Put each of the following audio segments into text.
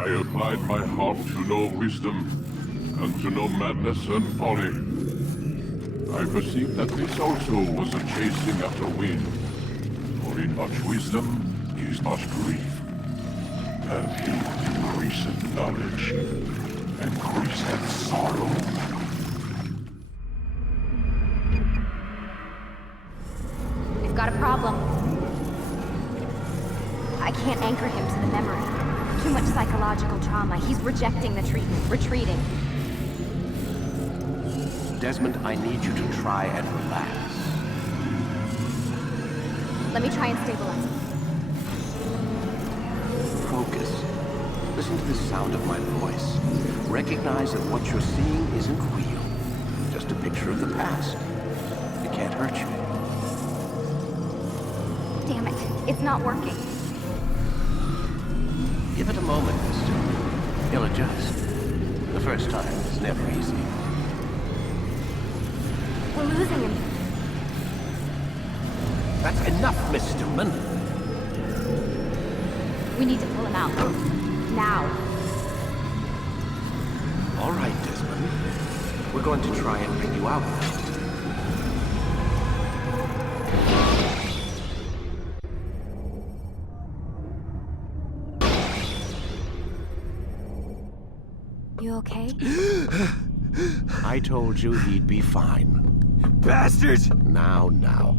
I applied my heart to know wisdom, and to know madness and folly. I perceived that this also was a chasing after wind. For in much wisdom is much grief. And he who increaseth knowledge increaseth sorrow. We've got a problem. I can't anchor him to the memory. Too much psychological trauma. He's rejecting the treatment, retreating. Desmond, I need you to try and relax. Let me try and stabilize him. Focus. Listen to the sound of my voice. Recognize that what you're seeing isn't real. Just a picture of the past. It can't hurt you. Damn it, it's not working. Give it a moment, mister. He'll adjust. The first time is never easy. We're losing him. That's enough, Mr. Mann. We need to pull him out. Now. All right, Desmond. We're going to try and bring you out now. You okay? I told you he'd be fine. Bastards! Now,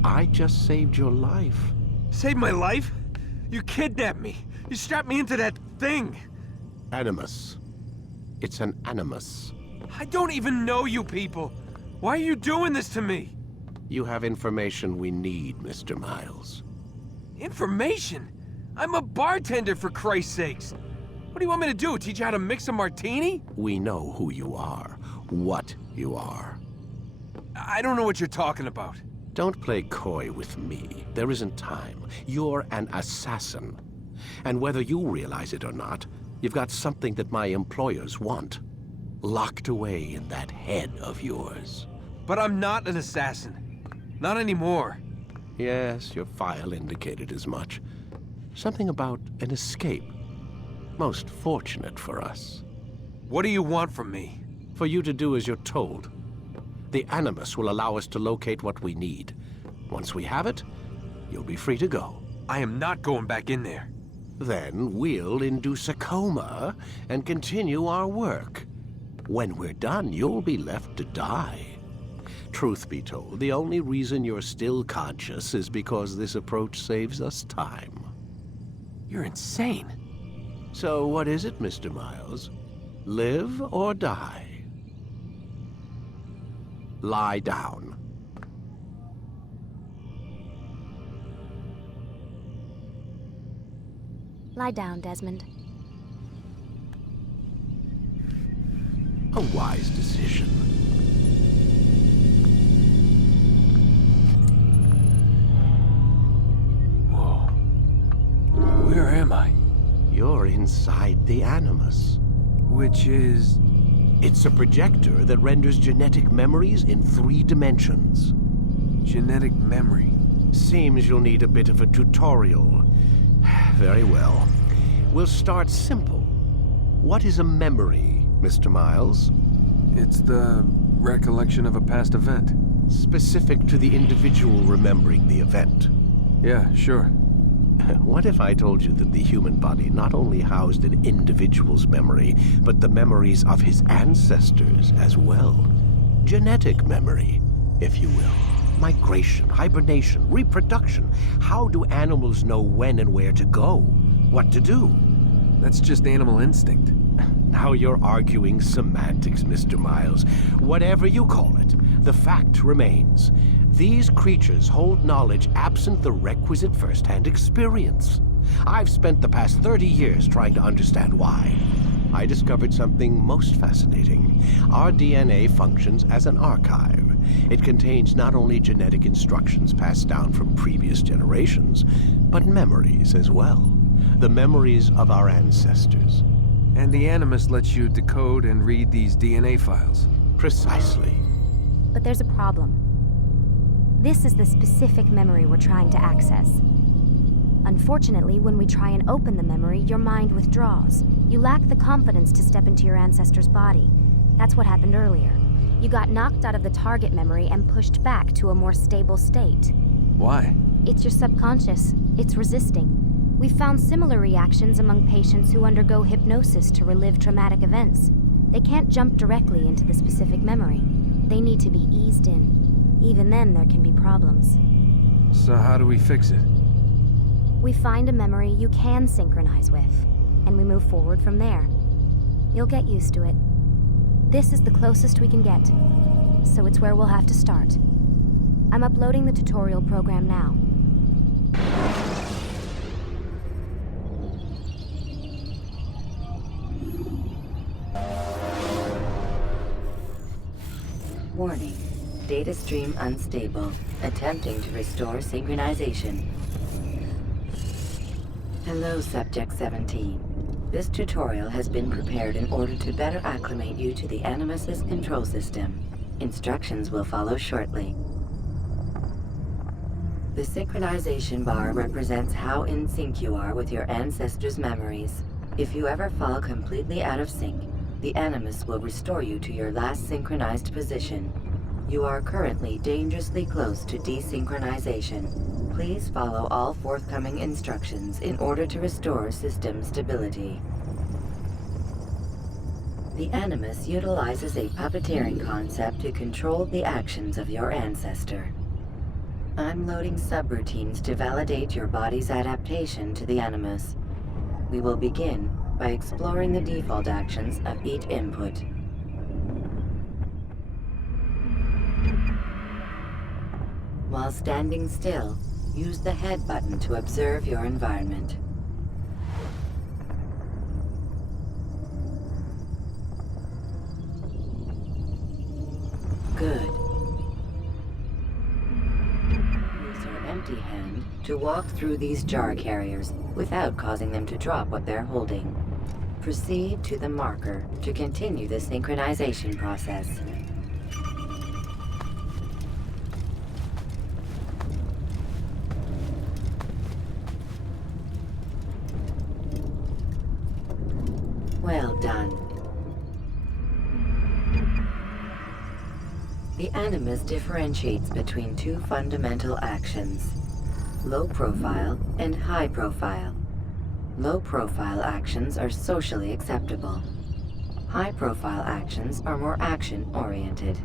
I just saved your life. Saved my life? You kidnapped me. You strapped me into that thing. Animus. It's an animus. I don't even know you people. Why are you doing this to me? You have information we need, Mr. Miles. Information? I'm a bartender, for Christ's sakes. What do you want me to do? Teach you how to mix a martini? We know who you are, what you are. I don't know what you're talking about. Don't play coy with me. There isn't time. You're an assassin. And whether you realize it or not, you've got something that my employers want. Locked away in that head of yours. But I'm not an assassin. Not anymore. Yes, your file indicated as much. Something about an escape. Most fortunate for us. What do you want from me? For you to do as you're told. The Animus will allow us to locate what we need. Once we have it, you'll be free to go. I am not going back in there. Then we'll induce a coma and continue our work. When we're done, you'll be left to die. Truth be told, the only reason you're still conscious is because this approach saves us time. You're insane. So what is it, Mr. Miles? Live or die? Lie down. Lie down, Desmond. A wise decision. Whoa. Where am I? You're inside the Animus. Which is... It's a projector that renders genetic memories in 3 dimensions. genetic memory. Seems you'll need a bit of a tutorial. Very well. We'll start simple. What is a memory, Mr. Miles? It's the recollection of a past event. Specific to the individual remembering the event. Yeah, sure. What if I told you that the human body not only housed an individual's memory, but the memories of his ancestors as well? Genetic memory, if you will. Migration, hibernation, reproduction. How do animals know when and where to go? What to do? That's just animal instinct. Now you're arguing semantics, Mr. Miles. Whatever you call it, the fact remains. These creatures hold knowledge absent the requisite first-hand experience. I've spent the past 30 years trying to understand why. I discovered something most fascinating. Our DNA functions as an archive. It contains not only genetic instructions passed down from previous generations, but memories as well. The memories of our ancestors. And the Animus lets you decode and read these DNA files. Precisely. But there's a problem. This is the specific memory we're trying to access. Unfortunately, when we try and open the memory, your mind withdraws. You lack the confidence to step into your ancestor's body. That's what happened earlier. You got knocked out of the target memory and pushed back to a more stable state. Why? It's your subconscious. It's resisting. We've found similar reactions among patients who undergo hypnosis to relive traumatic events. They can't jump directly into the specific memory. They need to be eased in. Even then, there can be problems. So how do we fix it? We find a memory you can synchronize with, and we move forward from there. You'll get used to it. This is the closest we can get, so it's where we'll have to start. I'm uploading the tutorial program now. Warning. Data stream unstable. Attempting to restore synchronization. Hello, Subject 17. This tutorial has been prepared in order to better acclimate you to the Animus's control system. Instructions will follow shortly. The synchronization bar represents how in sync you are with your ancestors' memories. If you ever fall completely out of sync, the Animus will restore you to your last synchronized position. You are currently dangerously close to desynchronization. Please follow all forthcoming instructions in order to restore system stability. The Animus utilizes a puppeteering concept to control the actions of your ancestor. I'm loading subroutines to validate your body's adaptation to the Animus. We will begin by exploring the default actions of each input. While standing still, use the head button to observe your environment. Good. Use your empty hand to walk through these jar carriers without causing them to drop what they're holding. Proceed to the marker to continue the synchronization process. Well done. The Animus differentiates between two fundamental actions: low profile and high profile. Low profile actions are socially acceptable. High profile actions are more action-oriented.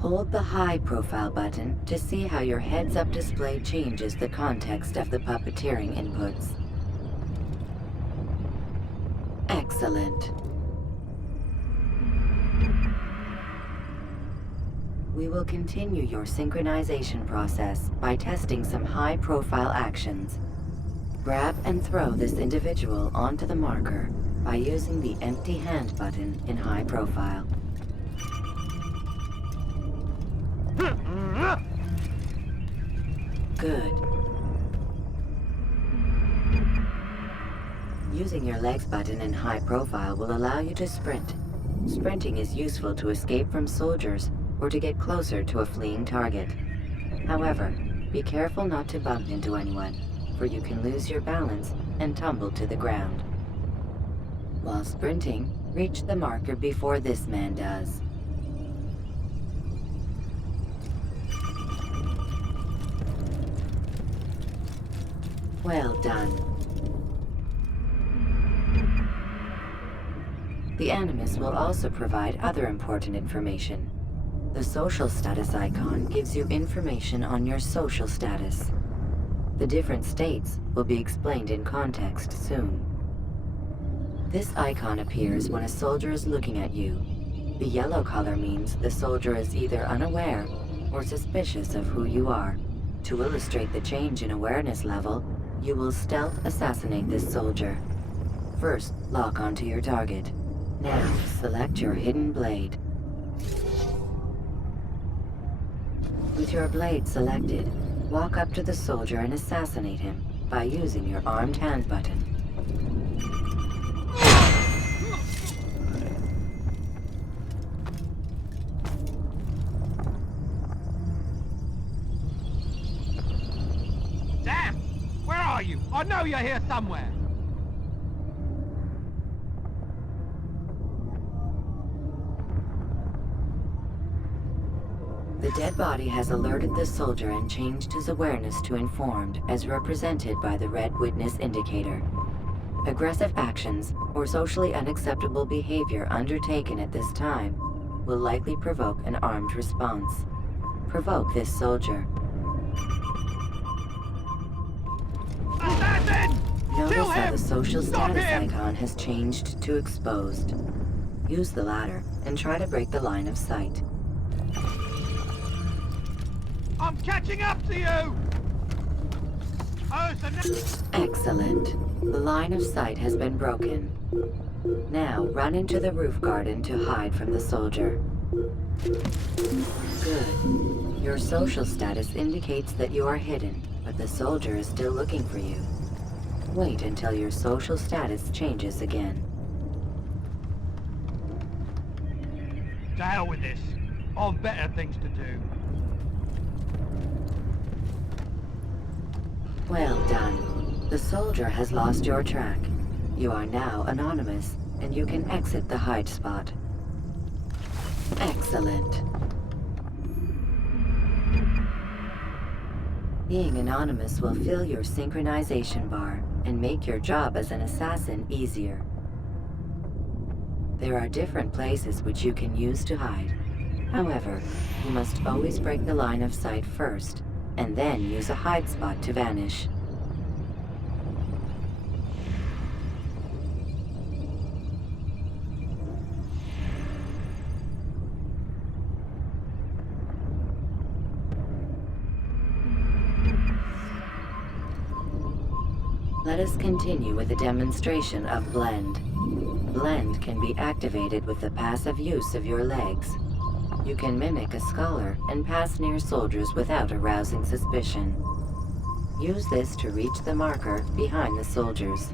Hold the high profile button to see how your heads-up display changes the context of the puppeteering inputs. Excellent. We will continue your synchronization process by testing some high-profile actions. Grab and throw this individual onto the marker by using the empty hand button in high profile. Good. Using your legs button in high profile will allow you to sprint. Sprinting is useful to escape from soldiers or to get closer to a fleeing target. However, be careful not to bump into anyone, for you can lose your balance and tumble to the ground. While sprinting, reach the marker before this man does. Well done. The Animus will also provide other important information. The social status icon gives you information on your social status. The different states will be explained in context soon. This icon appears when a soldier is looking at you. The yellow color means the soldier is either unaware or suspicious of who you are. To illustrate the change in awareness level, you will stealth assassinate this soldier. First, lock onto your target. Now, select your hidden blade. With your blade selected, walk up to the soldier and assassinate him by using your armed hand button. Damn! Where are are you? I know you're here somewhere! The dead body has alerted the soldier and changed his awareness to informed, as represented by the red witness indicator. Aggressive actions or socially unacceptable behavior undertaken at this time will likely provoke an armed response. Provoke this soldier. Assassin! Notice how the social status icon has changed to exposed. Use the ladder and try to break the line of sight. I'm catching up to you! Excellent. The line of sight has been broken. Now run into the roof garden to hide from the soldier. Good. Your social status indicates that you are hidden, but the soldier is still looking for you. Wait until your social status changes again. To hell with this. I've better things to do. Well done. The soldier has lost your track. You are now anonymous, and you can exit the hide spot. Excellent. Being anonymous will fill your synchronization bar and make your job as an assassin easier. There are different places which you can use to hide. However, you must always break the line of sight first, and then use a hide spot to vanish. Let us continue with a demonstration of Blend. Blend can be activated with the passive use of your legs. You can mimic a scholar and pass near soldiers without arousing suspicion. Use this to reach the marker behind the soldiers.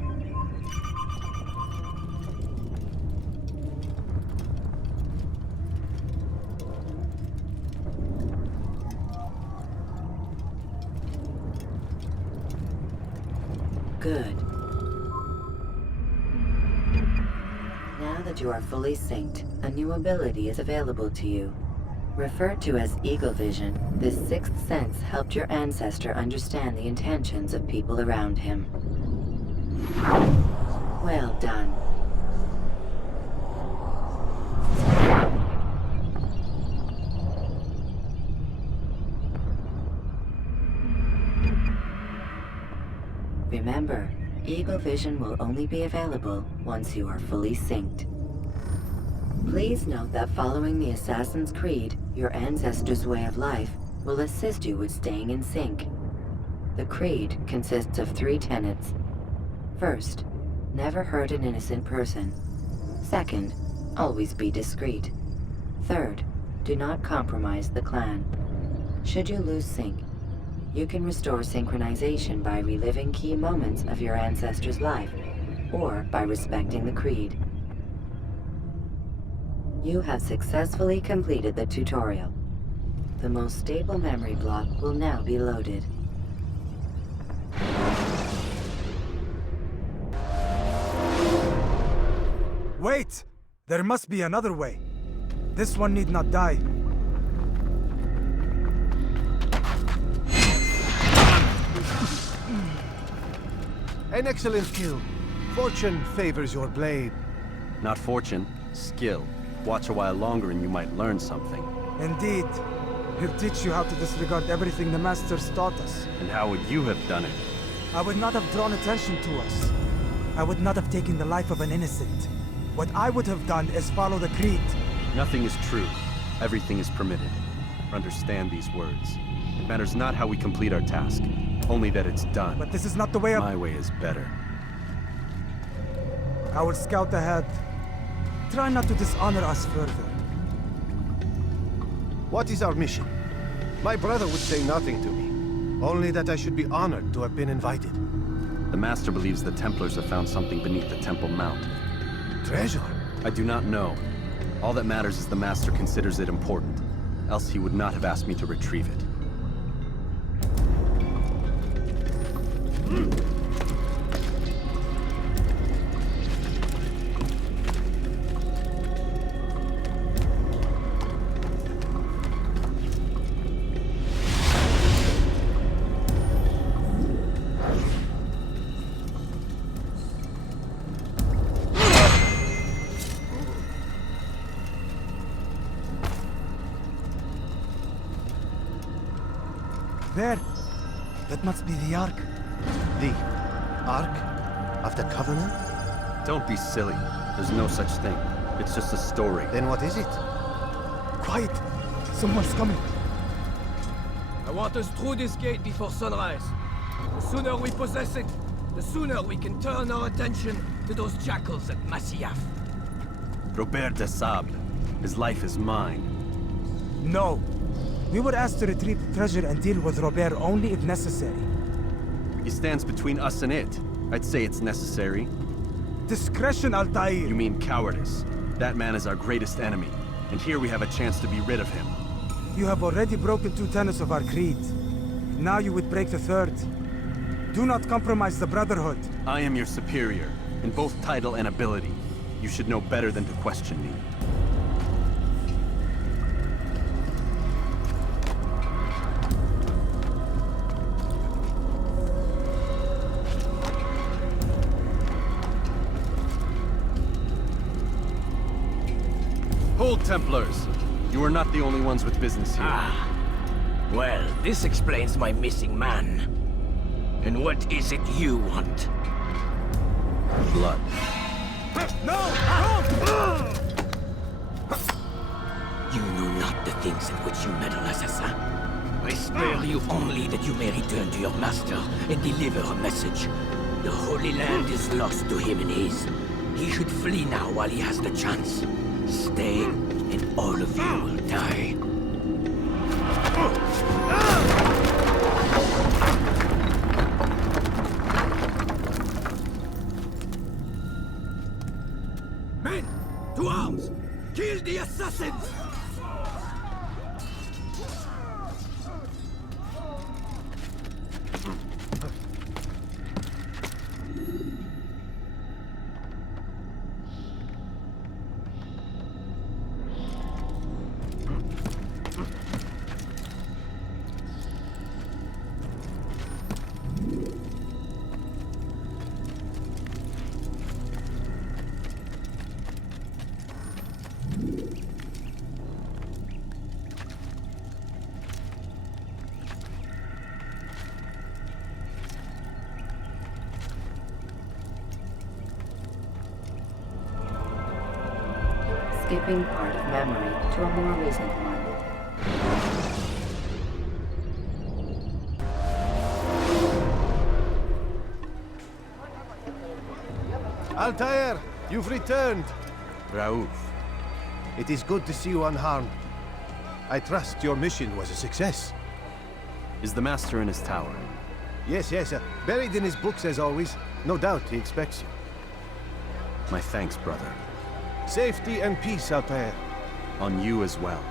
Good. Now that you are fully synced, a new ability is available to you. Referred to as Eagle Vision, this sixth sense helped your ancestor understand the intentions of people around him. Well done. Remember, Eagle Vision will only be available once you are fully synced. Please note that following the Assassin's Creed, your ancestors' way of life, will assist you with staying in sync. The Creed consists of 3 tenets. First, never hurt an innocent person. Second, always be discreet. Third, do not compromise the clan. Should you lose sync, you can restore synchronization by reliving key moments of your ancestor's life, or by respecting the Creed. You have successfully completed the tutorial. The most stable memory block will now be loaded. Wait! There must be another way. This one need not die. An excellent kill. Fortune favors your blade. Not fortune, skill. Watch a while longer and you might learn something. Indeed. He'll teach you how to disregard everything the Masters taught us. And how would you have done it? I would not have drawn attention to us. I would not have taken the life of an innocent. What I would have done is follow the Creed. Nothing is true. Everything is permitted. Understand these words. It matters not how we complete our task, only that it's done. But this is not the way of... My way is better. I will scout ahead. Try not to dishonor us further. What is our mission? My brother would say nothing to me. Only that I should be honored to have been invited. The Master believes the Templars have found something beneath the Temple Mount. Treasure? I do not know. All that matters is the Master considers it important. Else he would not have asked me to retrieve it. There. That must be the Ark. The Ark of the Covenant? Don't be silly. There's no such thing. It's just a story. Then what is it? Quiet! Someone's coming. I want us through this gate before sunrise. The sooner we possess it, the sooner we can turn our attention to those jackals at Masyaf. Robert de Sable. His life is mine. No. We were asked to retrieve the treasure and deal with Robert only if necessary. He stands between us and it. I'd say it's necessary. Discretion, Altair! You mean cowardice. That man is our greatest enemy, and here we have a chance to be rid of him. You have already broken 2 tenets of our creed. Now you would break the 3rd. Do not compromise the Brotherhood. I am your superior, in both title and ability. You should know better than to question me. Hold, Templars! You are not the only ones with business here. Ah. Well, this explains my missing man. And what is it you want? Blood. No! You know not the things in which you meddle, assassin. I spare you only that you may return to your master and deliver a message. The Holy Land is lost to him and his. He should flee now while he has the chance. Stay, and all of you will die. Men, to arms! Kill the assassins! Skipping part of memory to a more recent one. Altair, you've returned. Raouf. It is good to see you unharmed. I trust your mission was a success. Is the Master in his tower? Yes, buried in his books as always. No doubt he expects you. My thanks, brother. Safety and peace, Altair. On you as well.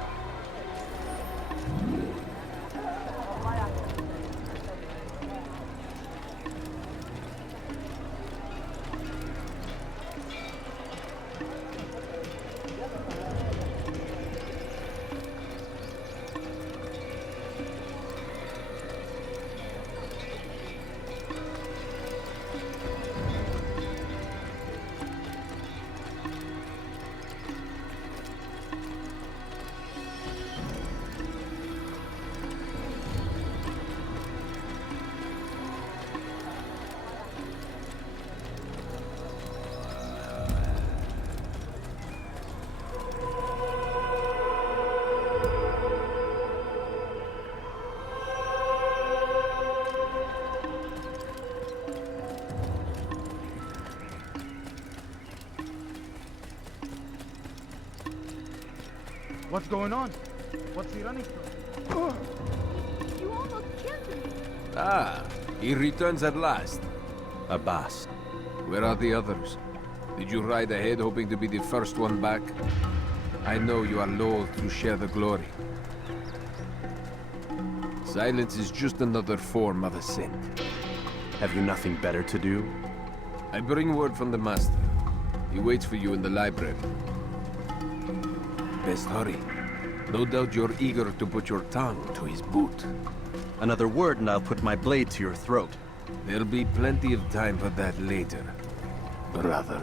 What's going on? What's he running from? You almost killed me. Ah, he returns at last. Abbas. Where are the others? Did you ride ahead hoping to be the first one back? I know you are loath to share the glory. Silence is just another form of assent. Have you nothing better to do? I bring word from the Master. He waits for you in the library. Best hurry. No doubt you're eager to put your tongue to his boot. Another word and I'll put my blade to your throat. There'll be plenty of time for that later, brother.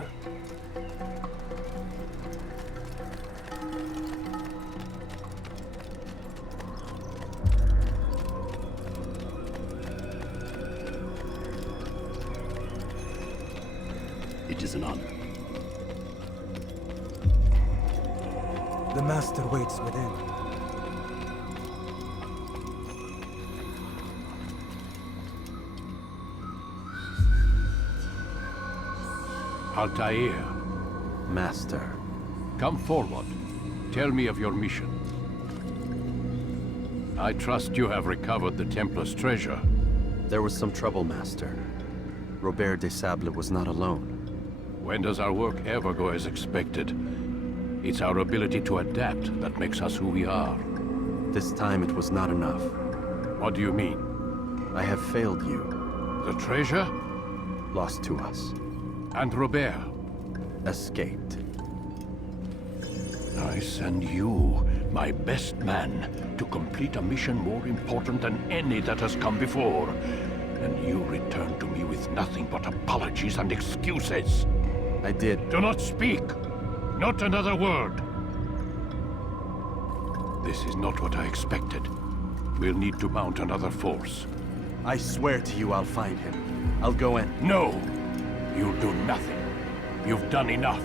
It is an honor. The Master waits within. Altair, Master. come forward. Tell me of your mission. I trust you have recovered the Templar's treasure. There was some trouble, Master. Robert de Sable was not alone. When does our work ever go as expected? It's our ability to adapt that makes us who we are. This time it was not enough. What do you mean? I have failed you. The treasure? Lost to us. And Robert? Escaped. I send you, my best man, to complete a mission more important than any that has come before. And you return to me with nothing but apologies and excuses. I did. Do not speak! Not another word! This is not what I expected. We'll need to mount another force. I swear to you I'll find him. I'll go in. No! You'll do nothing. You've done enough.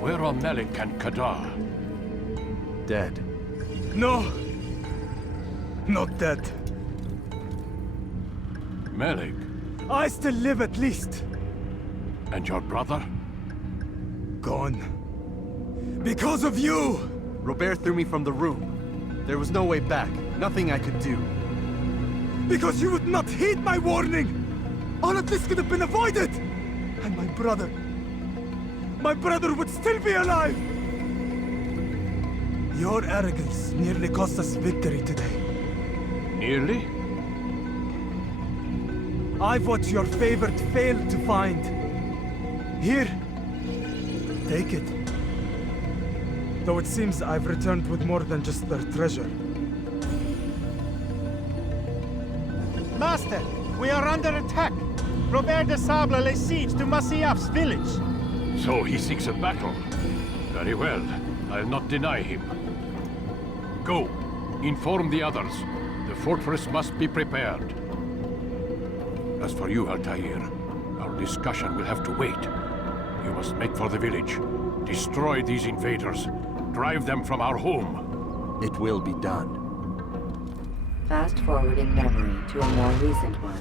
Where are Melik and Kadar? Dead. No! Not dead. Melik? I still live at least. And your brother? Gone. Because of you! Robert threw me from the room. There was no way back. Nothing I could do. Because you would not heed my warning! All of this could have been avoided! And my brother would still be alive! Your arrogance nearly cost us victory today. Nearly? I've what your favorite failed to find. Here, take it. Though it seems I've returned with more than just their treasure. Master, we are under attack. Robert de Sable lays siege to Masyaf's village. So he seeks a battle. Very well. I'll not deny him. Go. Inform the others. The fortress must be prepared. As for you, Altair, our discussion will have to wait. You must make for the village. Destroy these invaders. Drive them from our home. It will be done. Fast-forwarding memory to a more recent one.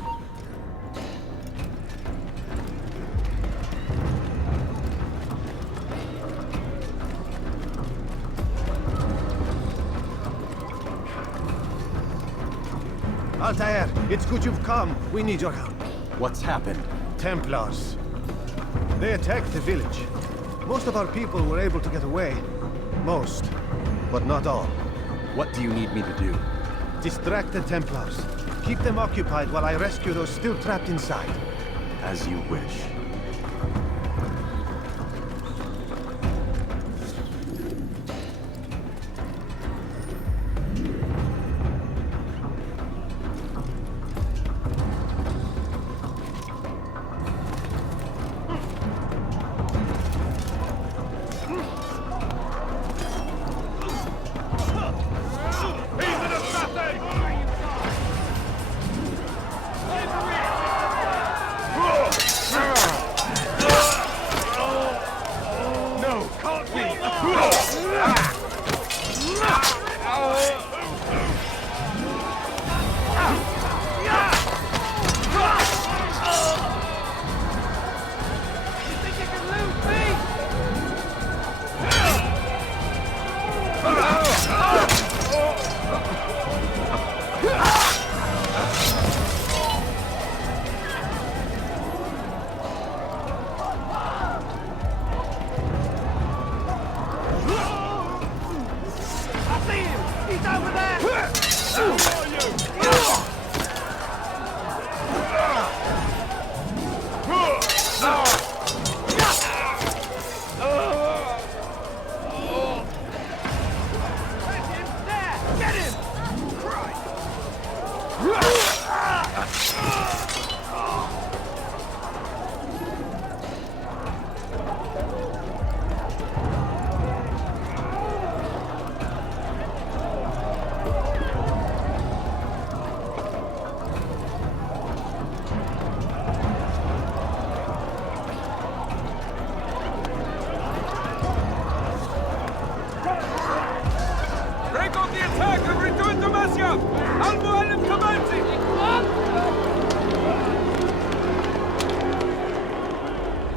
Altair, it's good you've come. We need your help. What's happened? Templars. They attacked the village. Most of our people were able to get away. Most, but not all. What do you need me to do? Distract the Templars. Keep them occupied while I rescue those still trapped inside. As you wish.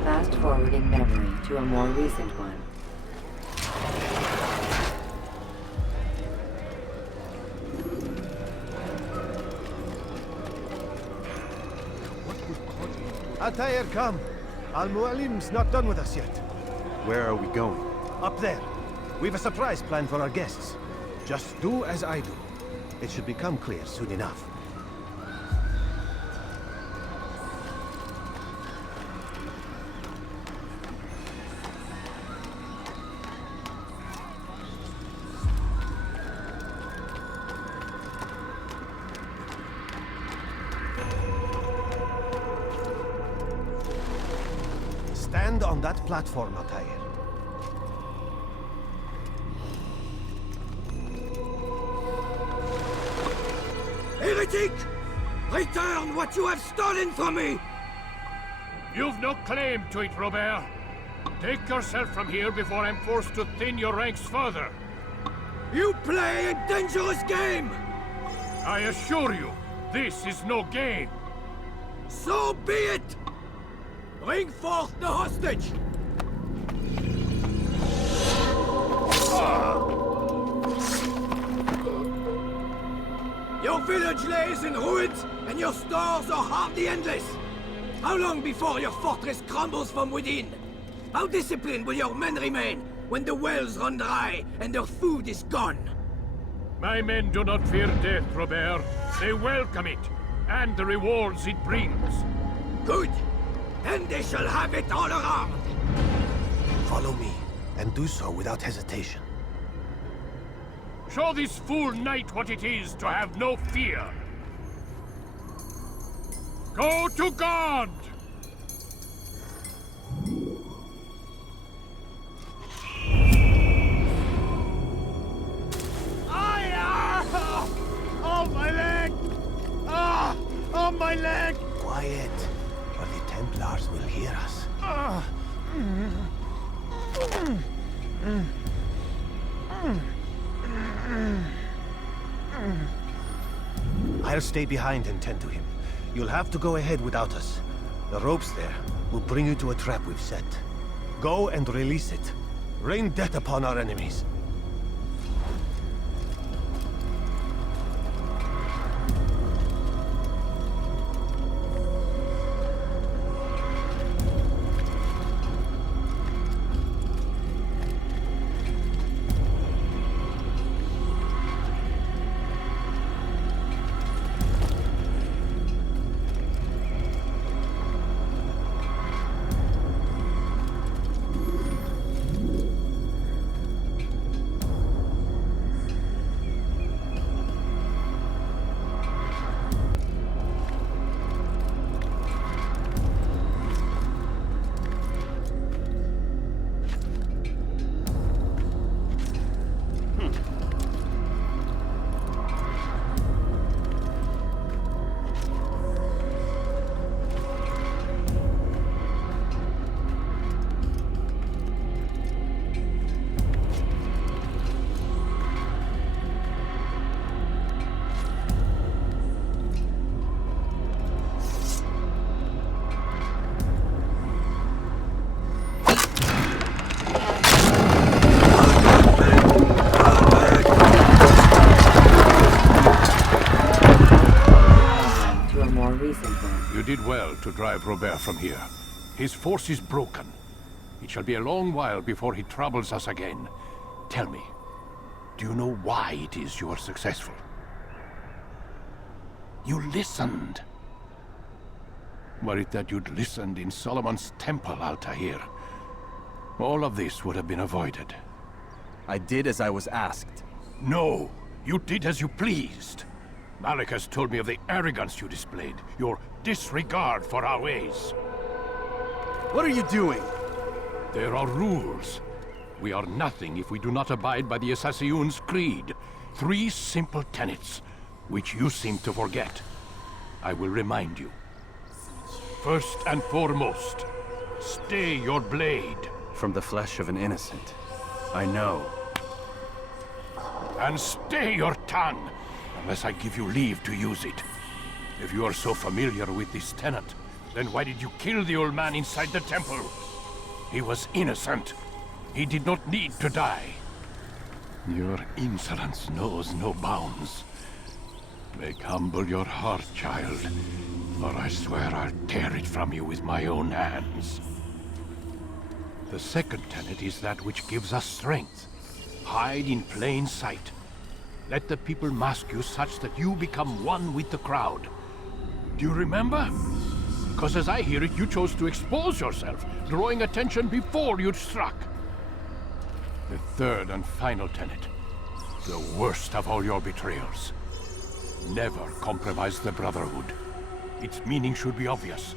Fast forwarding memory to a more recent one. Altair, come. Al-Mualim's not done with us yet. Where are we going? Up there. We've a surprise plan for our guests. Just do as I do. It should become clear soon enough. Stand on that platform, Altair. Heretic! Return what you have stolen from me! You've no claim to it, Robert. Take yourself from here before I'm forced to thin your ranks further. You play a dangerous game! I assure you, this is no game. So be it! Bring forth the hostage! Your village lays in ruins, and your stores are hardly endless. How long before your fortress crumbles from within? How disciplined will your men remain when the wells run dry and their food is gone? My men do not fear death, Robert. They welcome it, and the rewards it brings. Good. Then they shall have it all around. Follow me, and do so without hesitation. Show this fool knight what it is to have no fear. Go to God! Oh, my leg! Ah! Oh, my leg! Quiet, or the Templars will hear us. I'll stay behind and tend to him. You'll have to go ahead without us. The ropes there will bring you to a trap we've set. Go and release it. Rain death upon our enemies. You did well to drive Robert from here. His force is broken. It shall be a long while before he troubles us again. Tell me, do you know why it is you are successful? You listened. Were it that you'd listened in Solomon's temple, Altair, all of this would have been avoided. I did as I was asked. No, you did as you pleased. Malik has told me of the arrogance you displayed, your disregard for our ways. What are you doing? There are rules. We are nothing if we do not abide by the Assassin's creed. 3 simple tenets, which you seem to forget. I will remind you. First and foremost, stay your blade. From the flesh of an innocent. I know. And stay your tongue. unless I give you leave to use it. If you are so familiar with this tenant, then why did you kill the old man inside the temple? He was innocent. He did not need to die. Your insolence knows no bounds. Make humble your heart, child, or I swear I'll tear it from you with my own hands. The second tenet is that which gives us strength. Hide in plain sight. Let the people mask you such that you become one with the crowd. Do you remember? Because as I hear it, you chose to expose yourself, drawing attention before you'd struck. The third and final tenet. The worst of all your betrayals. Never compromise the Brotherhood. Its meaning should be obvious.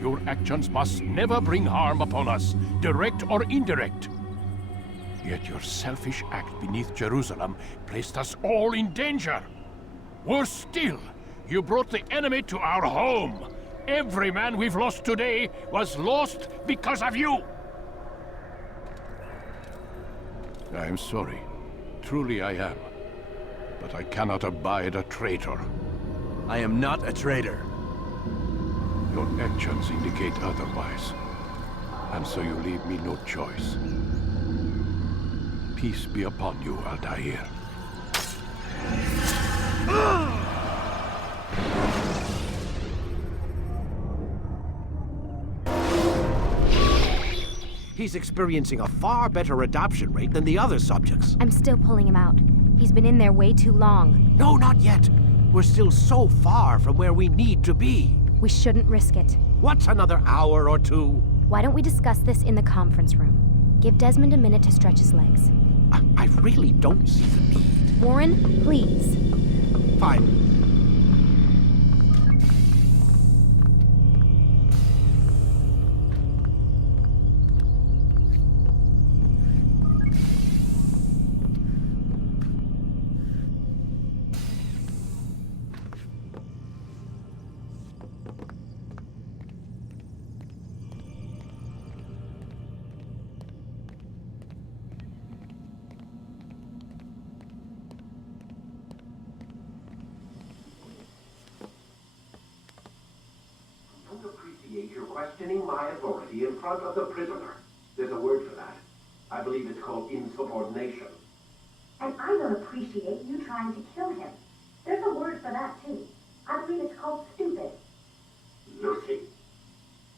Your actions must never bring harm upon us, direct or indirect. Yet your selfish act beneath Jerusalem placed us all in danger. Worse still, you brought the enemy to our home. Every man we've lost today was lost because of you. I am sorry. Truly I am. But I cannot abide a traitor. I am not a traitor. Your actions indicate otherwise. And so you leave me no choice. Peace be upon you, Altair. He's experiencing a far better adoption rate than the other subjects. I'm still pulling him out. He's been in there way too long. No, not yet. We're still so far from where we need to be. We shouldn't risk it. What's another hour or two? Why don't we discuss this in the conference room? Give Desmond a minute to stretch his legs. I really don't see the need. Warren, please. Fine. You're questioning my authority in front of the prisoner. There's a word for that. I believe it's called insubordination. And I don't appreciate you trying to kill him. There's a word for that, too. I believe it's called stupid. Lucy,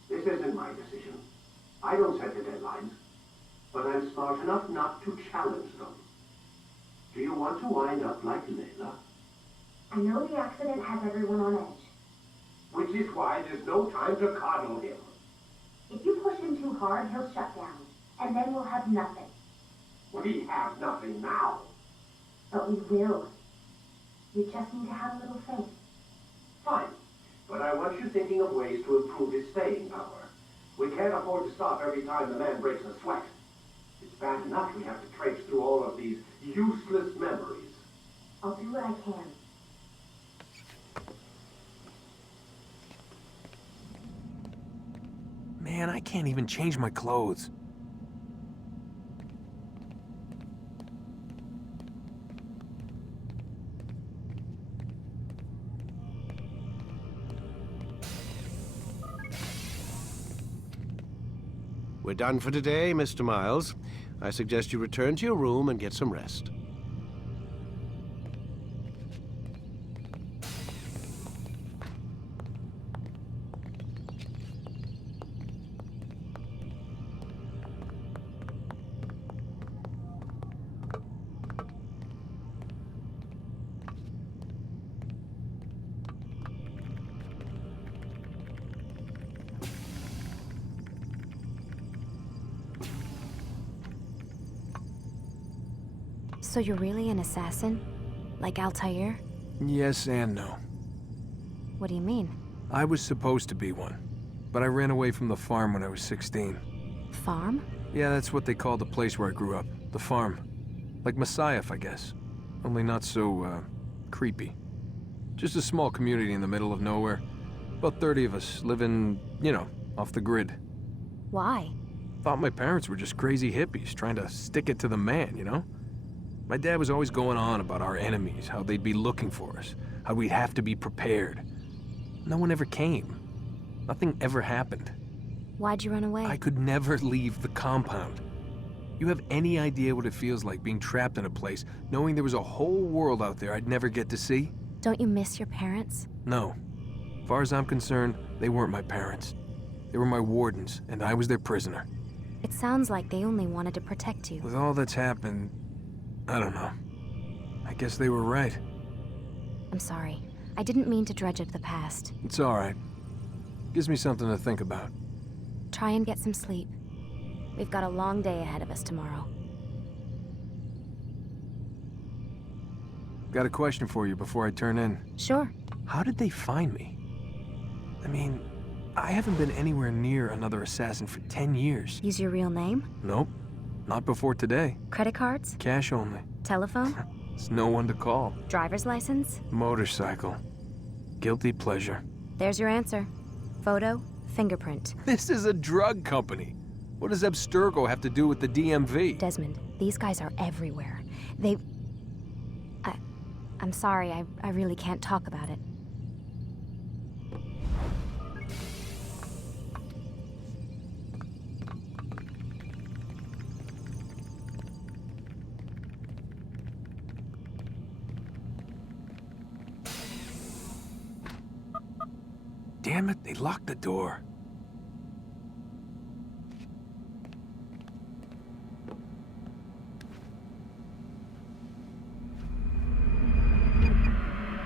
this isn't my decision. I don't set the deadlines, but I'm smart enough not to challenge them. Do you want to wind up like Layla? I know the accident has everyone on edge. Which is why there's no time to coddle him. If you push him too hard, he'll shut down. And then we'll have nothing. We have nothing now. But we will. You just need to have a little faith. Fine. But I want you thinking of ways to improve his staying power. We can't afford to stop every time the man breaks a sweat. It's bad enough we have to traipse through all of these useless memories. I'll do what I can. Man, I can't even change my clothes. We're done for today, Mr. Miles. I suggest you return to your room and get some rest. So you're really an assassin? Like Altair? Yes and no. What do you mean? I was supposed to be one, but I ran away from the farm when I was 16. Farm? Yeah, that's what they called the place where I grew up. The farm. Like Messiah, I guess. Only not so, creepy. Just a small community in the middle of nowhere. About 30 of us, living, you know, off the grid. Why? Thought my parents were just crazy hippies, trying to stick it to the man, you know? My dad was always going on about our enemies, how they'd be looking for us, how we'd have to be prepared. No one ever came. Nothing ever happened. Why'd you run away? I could never leave the compound. You have any idea what it feels like being trapped in a place, knowing there was a whole world out there I'd never get to see? Don't you miss your parents? No. As far as I'm concerned, they weren't my parents. They were my wardens, and I was their prisoner. It sounds like they only wanted to protect you. With all that's happened, I don't know. I guess they were right. I'm sorry. I didn't mean to dredge up the past. It's all right. Gives me something to think about. Try and get some sleep. We've got a long day ahead of us tomorrow. Got a question for you before I turn in. Sure. How did they find me? I mean, I haven't been anywhere near another assassin for 10 years. Use your real name? Nope. Not before today. Credit cards? Cash only. Telephone? There's no one to call. Driver's license? Motorcycle. Guilty pleasure. There's your answer. Photo, fingerprint. This is a drug company. What does Abstergo have to do with the DMV? Desmond, these guys are everywhere. I'm sorry, I really can't talk about it. Damn it, they locked the door.